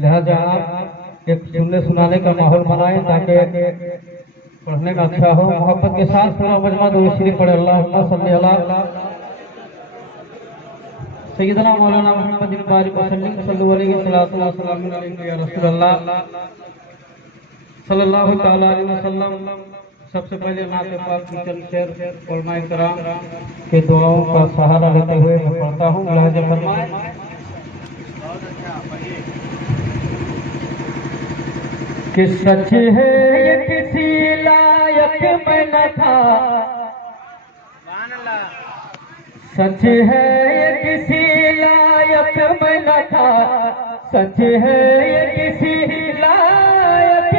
लिहाजा आप एक सुनने सुनाने का माहौल बनाएं ताकि पढ़ने में अच्छा हो। मोहब्बत के साथ पूरा मजमा दो शरीफ पढ़े। अल्लाहुम्मा सल्ली अला सय्यदना मौलाना मुहम्मद बारिक वसल्लम सल्लल्लाहु अलैहि वसल्लम या रसूल अल्लाह सल्लल्लाहु तआला अलैहि वसल्लम। सबसे पहले नात पाक की चंद शेर उलमाए किराम के दुआओं का सहारा लेते हुए मैं पढ़ता हूँ। लिहाजा फरमाए कि सच है ये किसी लायक में न था, सच है ये किसी लायक में न था, सच है ये किसी लायक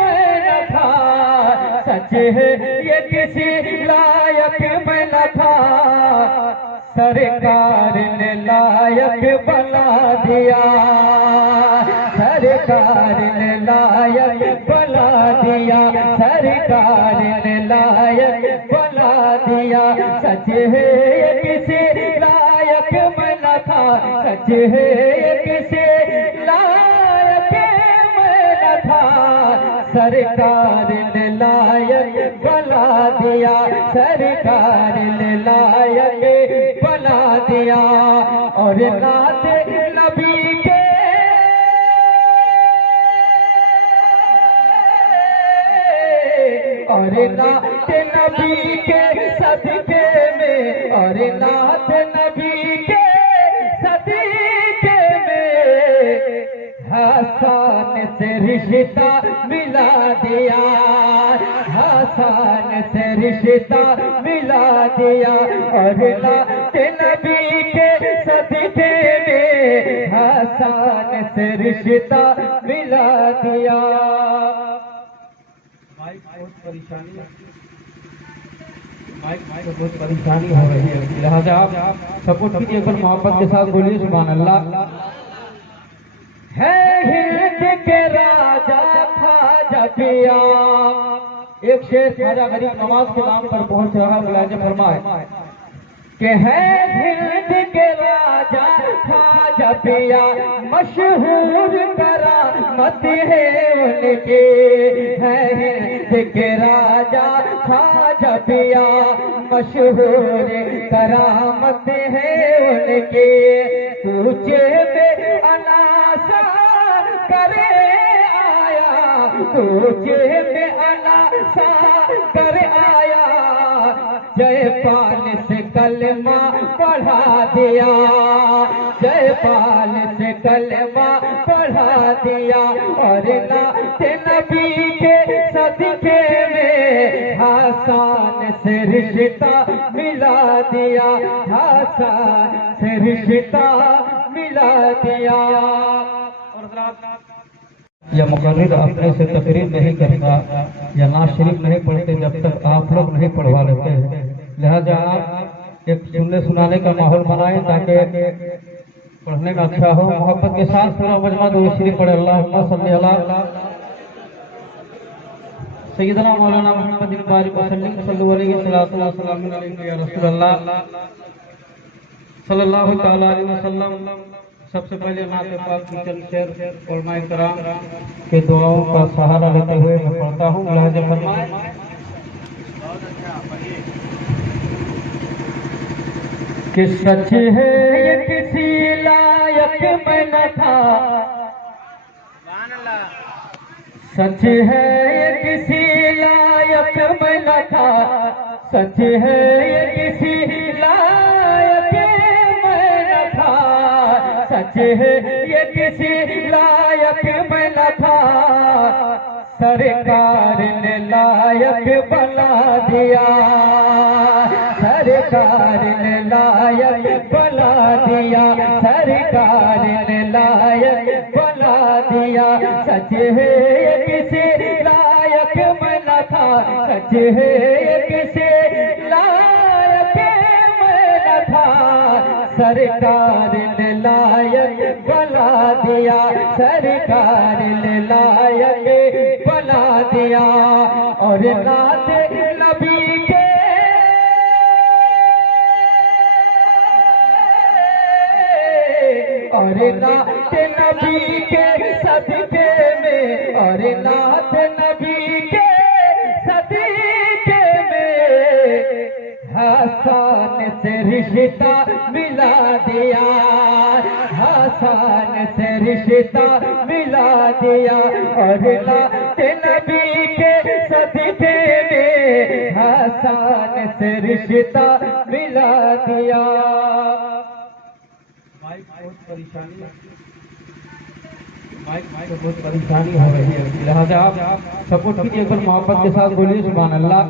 में न था, सच है ये किसी लायक में न था, सरकार ने लायक बना दिया, सरकार ने लायक बना दिया, सरकार ने लायक बना दिया। सच है ये किसी लायक में न था, सच है ये किसी लायक में न था, सरकार ने लायक बना दिया, सरकार ने लायक बना दिया। और नात नबी के और नात नबी के सदके में, और नात नबी के सदके में हसन से रिश्ता मिला दिया, हसन से रिश्ता मिला दिया। और नात नबी के सदके में हसन से रिश्ता मिला दिया। माइक बहुत परेशानी हो रही है, लिहाजा आप सपोर्ट कीजिए। अगर मोहब्बत के साथ बोलिए सुभान अल्लाह। है हिंद के राजा ख्वाजा पिया, एक शेर ख्वाजा गरीब नवाज के नाम पर पहुंच रहा है। लिहाजा फरमाए कि है हिंद के राजा ख्वाजा पिया, मशहूर करामत है उनकी, है हिंद के राजा ख्वाजा पिया, मशहूर करामत है उनकी। पूछे में अनासा करे आया, पूछे में अनासा करे आया, जयपाल से कलमा पढ़ा दिया, जयपाल से कलमा पढ़ा दिया। और नात नबी के सदके में हसन से रिश्ता मिला दिया, हसन से रिश्ता मिला दिया। या मुकर्रिर अपने से तकरीर नहीं करता या नात शरीफ नहीं पढ़ते जब तक आप लोग नहीं पढ़वा लेते हैं। लिहाजा आप एक सुनने सुनाने का माहौल बनाएं ताकि पढ़ने में अच्छा हो। मोहब्बत के साथ पूरा मजमा दो शरीफ पढ़े। अल्लाहुम्मा सल्ली अला सय्यदना मौलाना मुहम्मद बारिक वसल्लम सल्लल्लाहु अलैहि वसल्लम या रसूल अल्लाह सल्लल्लाहु तआला अलैहि वसल्लम। सबसे पहले नात पाक की चंद शेर उलमाए किराम के दुआओं का सहारा लेते हुए मैं पढ़ता हूँ। लिहाजा फरमाए कि सच है ये किसी लायक में न था, सच है ये किसी लायक में न था, सच है ये किसी लायक में न था, सच है ये किसी लायक में न था, सरकार ने लायक बना दिया, सरकार ने लायक बना दिया, सरकार ने लायक बना दिया। सच है ये किसी लायक में न था, सच है ये किसी लायक में न था, सरकार ने लायक बना दिया, सरकार ने लायक बना दिया। और नात नबी के और नात नबी के सदके में और नाथ नबी के सदके में हसन से रिश्ता मिला दिया, हसन से रिश्ता मिला दिया और नाथ नबी के सदके में हसन से रिश्ता मिला दिया। माइक बहुत परेशानी हो रही है, लिहाजा आप सपोर्ट कीजिए, एक बार मोहब्बत के साथ बोलिए सुभान अल्लाह।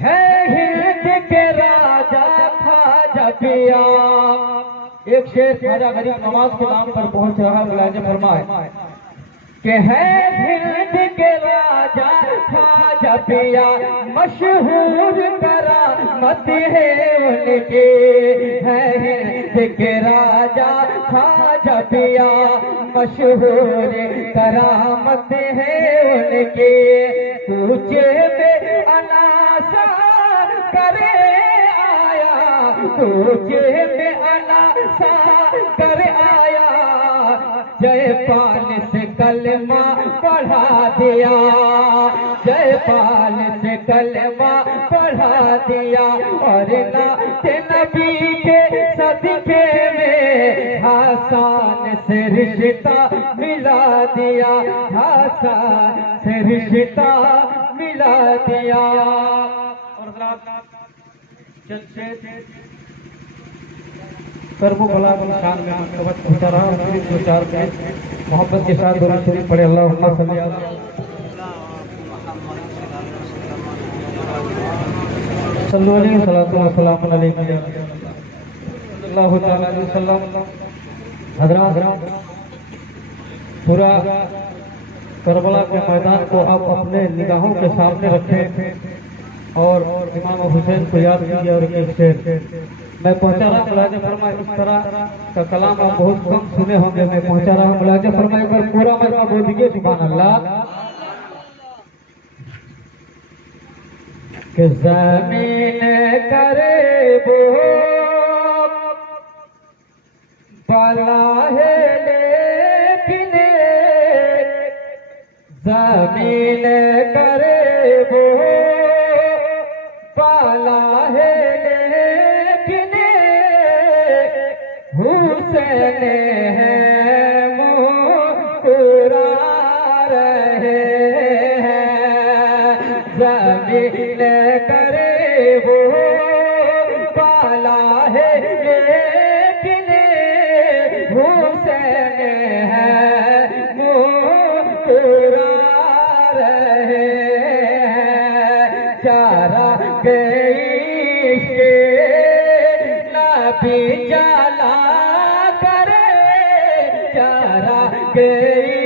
है हिंद के राजा ख्वाजा पिया, एक शेर ख्वाजा गरीब नवाज के नाम पर पहुंच रहा है, मुलाज़िम फरमाए कि है हिंद के राजा ख्वाजा पिया, मशहूर करामत है उनकी, है हिंद के राजा ख्वाजा पिया, मशहूर करामत है उनकी। पूछे में अनासा करे आया, पूछे में अनासा करे आया, जयपाल से कलमा पढ़ा दिया, जयपाल से कलमा पढ़ा दिया और नाथ नबी के सदके में हसन से रिश्ता मिला दिया, हसन से रिश्ता मिला दिया। और सर्वो भला की शान में मनकबत पहुंचा रहा हूँ, सिर्फ दो चार मिनट मोहब्बत के साथ दुरूद शरीफ पढ़े। अल्लाहुम्मा सल्ली अला सल्लल्लाहु अलैहि वसल्लम अल्लाहु ताला अलैहि वसल्लम। हज़रात, पूरा करबला के मैदान को आप अपने निगाहों के सामने रखें और इमाम हुसैन को याद कीजिए। और एक शेर मैं पहुंचा रहा हूँ, मुलाज़िम फरमाए, इस तरह का कलाम आप बहुत कम सुने होंगे, मैं पहुंचा रहा हूँ, मुलाज़िम फरमाए पर पूरा मजमा बोल दीजिए सुभान अल्लाह। कि ज़मीन करे वो बाला है लेकिन, ज़मीन करे वो बाला है लेकिन, हुसैन है मुस्कुरा रहे हैं, ज़मीन करे वो बाला है लेकिन, हुसैन है मुस्कुरा रहे हैं। चारा गई नबी जला करे, चारा गई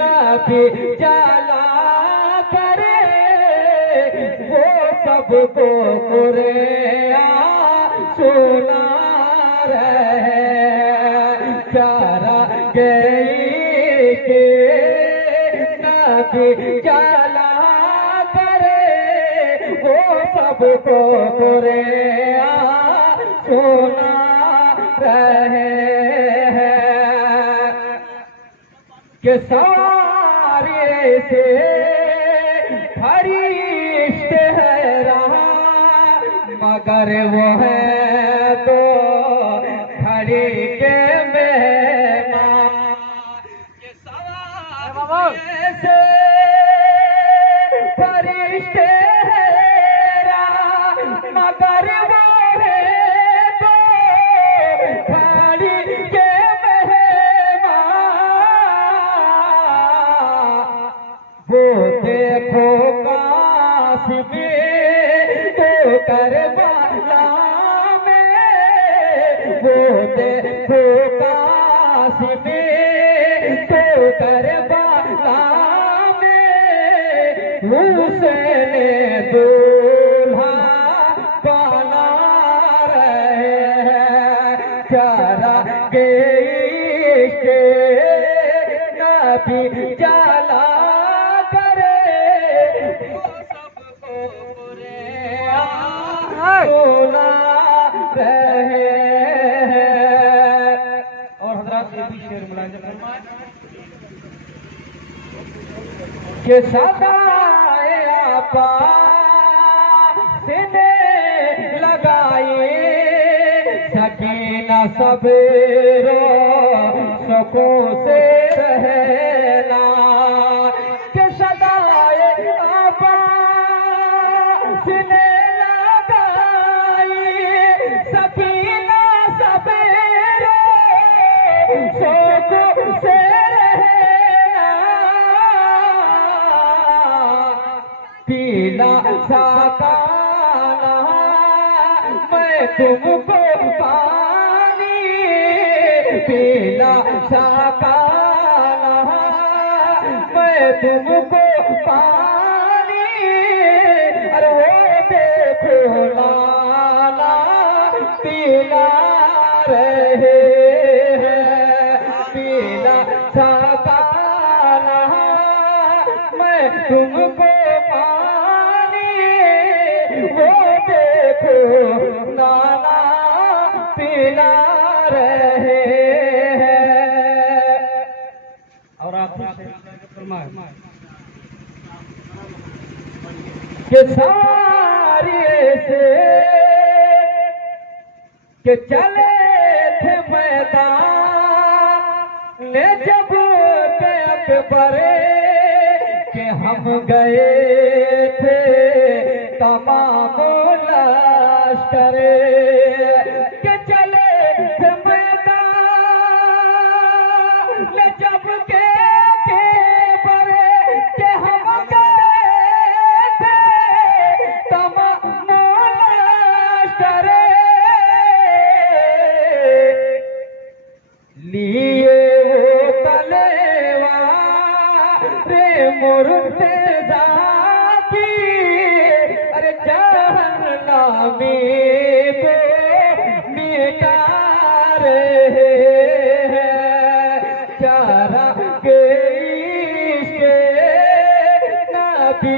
नबी जला करे, वो सबको कुरआ सुना रहे। चारा गई नबी जला करे, वो सबको कुरआ सुना रहे हैं। कि सारे से फरिश्ते है रहा, मगर वो है तो खड़ी के मेहमान। कि सारे से फरिश्ते है रहा, मगर वो है तो खड़ी के वो देखो कासिम तो करबला में, वो देखो कासिम तो करबला में, हुसैन दूल्हा बना रहे हैं। चारा गई नबी जला सुना रहे हैं। ये भी शेर मुलाहिजा फरमाए कि सदाए आपा सीने लगाए सकीना सबेरो सुकून से रहना कि सदाए आपा सीने लगाए सकीना सबेरो सुकून से रहना पीला साकाना मैं तुमको पानी पीला साकाना मैं तुमको पानी अरे वो देखो लाला पीला रहे हैं पीला साकाना मैं तुमको पानी वो देखो नाना पीला रहे हैं। और आप कि सारी से कि चले थे मैदान ने जब अकबरे कि हम गए थे तमाम लश्करे कि चले थे मैदान ने जब के बरे कि हम गए थे तमाम लश्करे लिए वो तलेवार मुर्तज़ा की अरे जहन्नमी को मिटा रहे हैं चारा के इश्क़ नबी